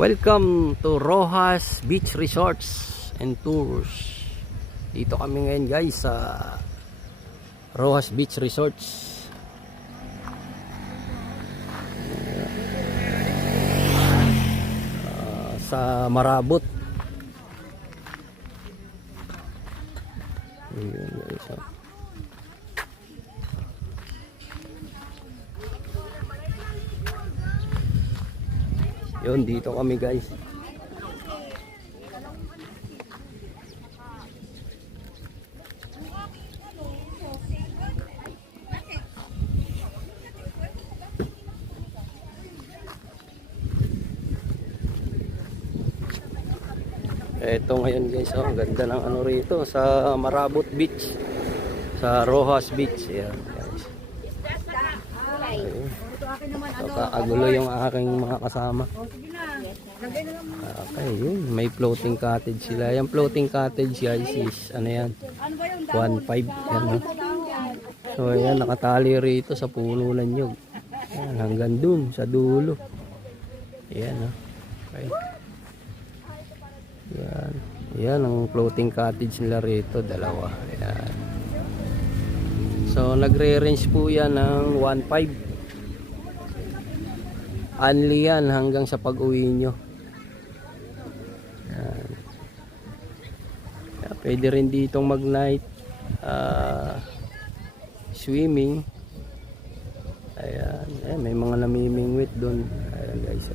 Welcome to Rojas Beach Resorts and Tours. Dito kami ngayon guys sa Rojas Beach Resorts. Sa Marabot. Ayan guys. Yun, dito kami guys. Ito ngayon guys, ang ganda ng ano rito sa Marabot Beach, sa Rojas Beach. Ayan guys. So, kakagulo yung aking mga kasama. Okay, yun. May floating cottage sila. Yung floating cottage guys is ano yan, 1.5 yan, no? So ayan, nakatali rito sa puno ng nyug. Ayan, hanggang dun sa dulo. Ayan, no? Okay. Ayan. Ayan ang floating cottage nila rito, dalawa. Ayan. So nagre-range po yan ng 1.5. Only yan hanggang sa pag-uwi nyo. Ayan. Kaya pwede rin ditong mag-night swimming. Ayan. Ayan, may mga namimingwit doon. Ayan guys.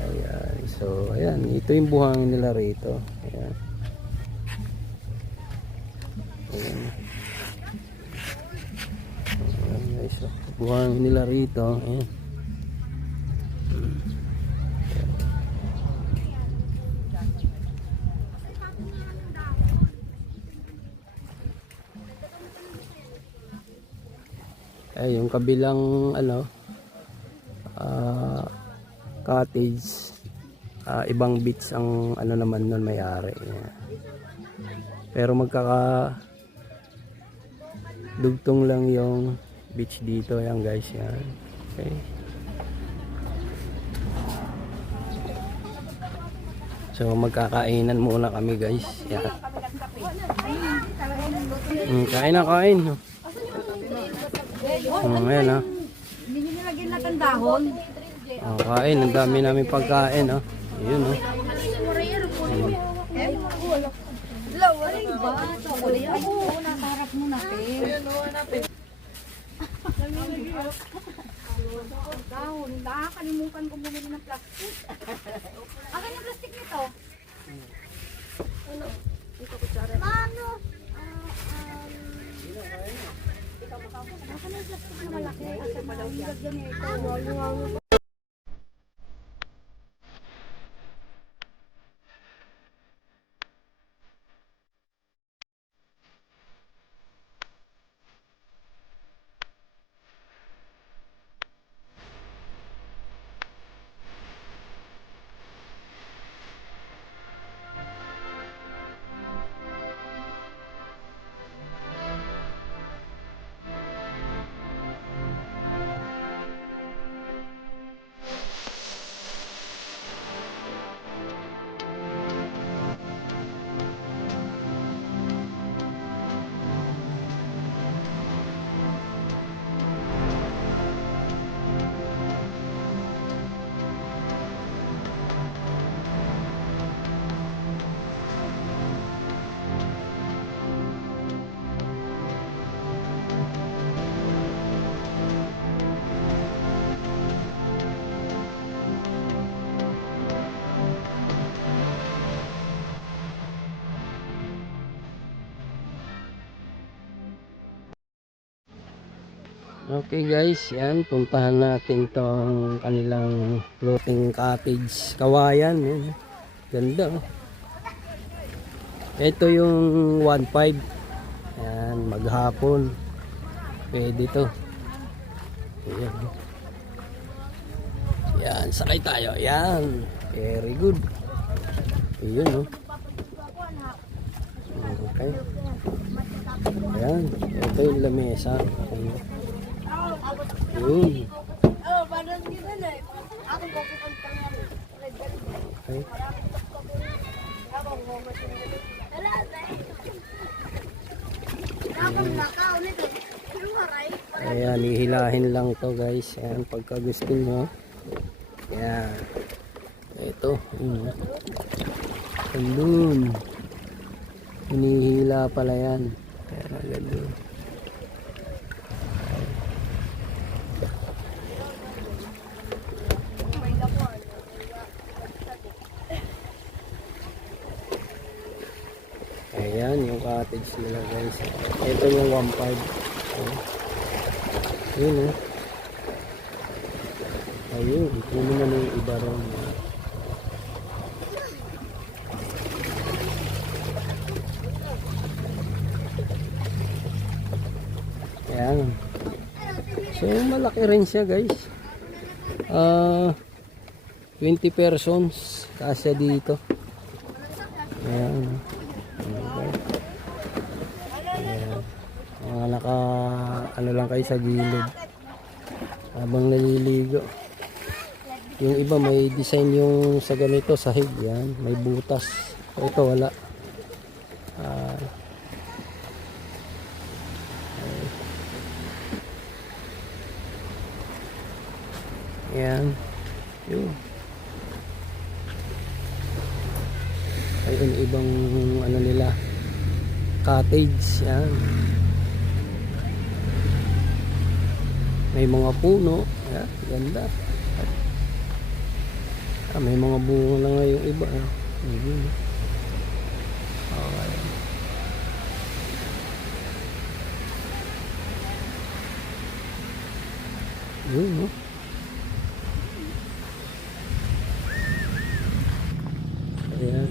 Ayan. So, ayan. Ito yung buhangin nila rito. Ayan. Ayan. Ayan guys. Buhangin nila rito. Ayan. Ay, yung kabilang ano cottage, ibang beach ang ano naman nun may-ari. Pero magkaka dugtong lang yung beach dito. Yan guys, yan. Okay. So magkakainan muna kami guys. Yan. Kain na kain. Ayan ha. Hindi nyo nilagyan natin dahon. Kain, ang dami namin pagkain ha. Ayun ha. Lawaring ba? Ako, nakaharap mo natin. Dahon, nakakalimutan ko bumili ng plastic. Akin yung plastic nito. Ano? Ito kutsara. Ano? Akin yung plastic na malaki. Akin yung lagyan niya ito. Okay guys, yan, puntahan natin tong kanilang floating cottage, kawayan. Yan. Ganda oh. Ito yung 1.5. Yan, maghapon pwede to. Yan. Yan, sakay tayo. Yan, very good. Yun oh. Okay. Yan, ito yung lamesa. Yun. Okay. Ayan, ihilahin lang to guys. Ayan, pagka gusto nyo. Ayan. Ito. Andun. Hinihila pala yan. Ayan, agad doon. Ayan, yung cottage nila guys. Ito yung 1.5. Ayun eh. Ayun, ito naman yung iba ron. Ayan. So malaki rin siya guys. 20 persons kasya dito. Ayan. Okay. Ayan. Mga naka ano lang kayo sa gilid habang naliligo. Yung iba may design yung sa ganito sahig. Yan, may butas. Ito wala. Ayan. Yun. Ayun, ibang ano nila, cottage. Yan. May mga puno. Yan, ganda. May mga bunga na nga yung iba. Okay. Yun, no? Ayan.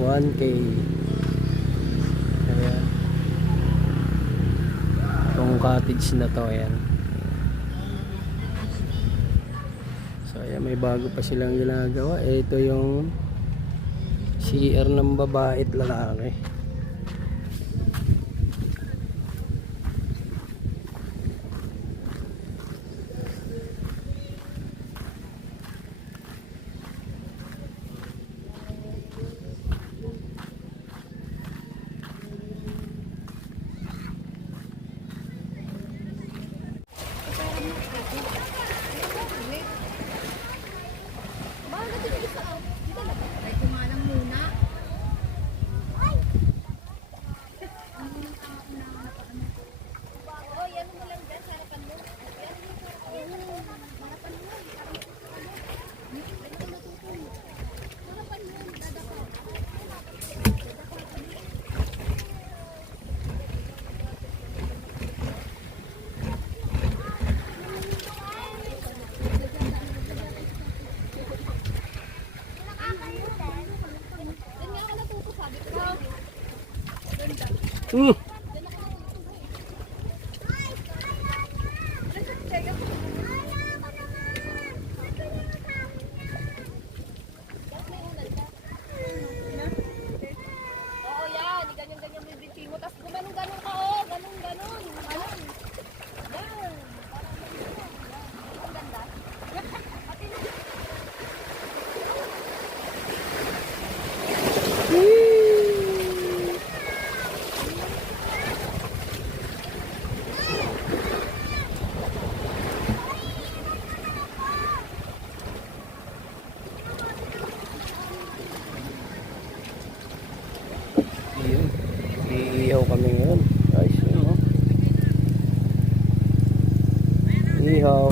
1K. Ayan. Itong cottage na to, ayan. So, ayan, may bago pa silang ginagawa. Ito yung CR ng babae at lalaki. Ayun. Iihaw kami ngayon. Guys, yun, no? Ihaw.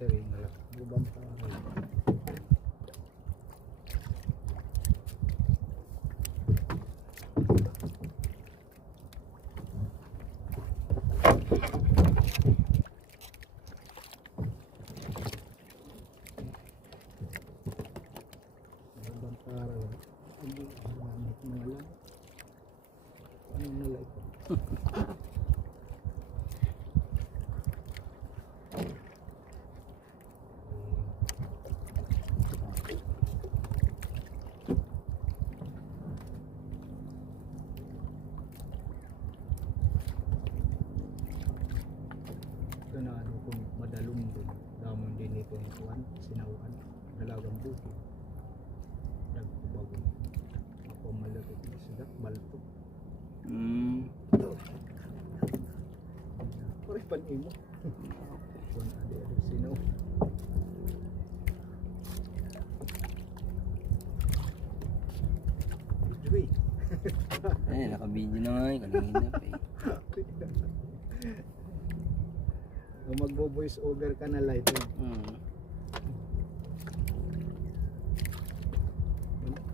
sering lah buban pa buban pa hindi gamit mga lang ano nila ito na ano kung madalong din damon din ito yung kuwan sinawan dalagang bukid nagbago ako malapit na sidak balto pare pan imo kung ade sinaw Joy Eh, naka-video na nga eh. Kanina pa eh. kung magbo-voice over ka na light Hmm.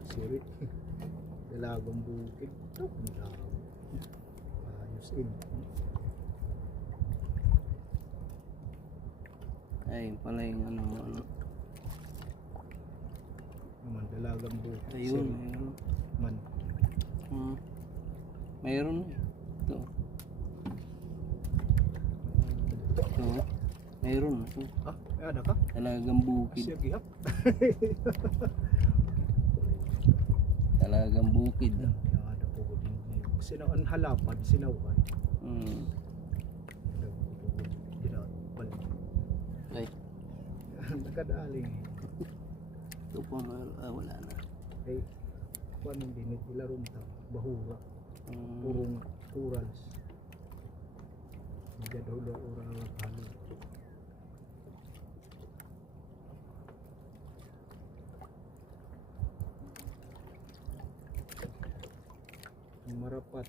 Siri dalagang bukid ito ang tao ayos in Ayun pala yung ano. naman dalagang bukid Ayun, Siri. ayun. Man Mayroon eh. Ito. Ito. Mayroon. Ito. ada ka Talagang bukid. siya gihap Talagang bukid. ada po din sinawan halapan sinawan Hmm. tidak balik Ay, nagkadaling ito po wala na. ay kuan din nila rumta bahura Hmm. purong urals hindi daw oral halo marapat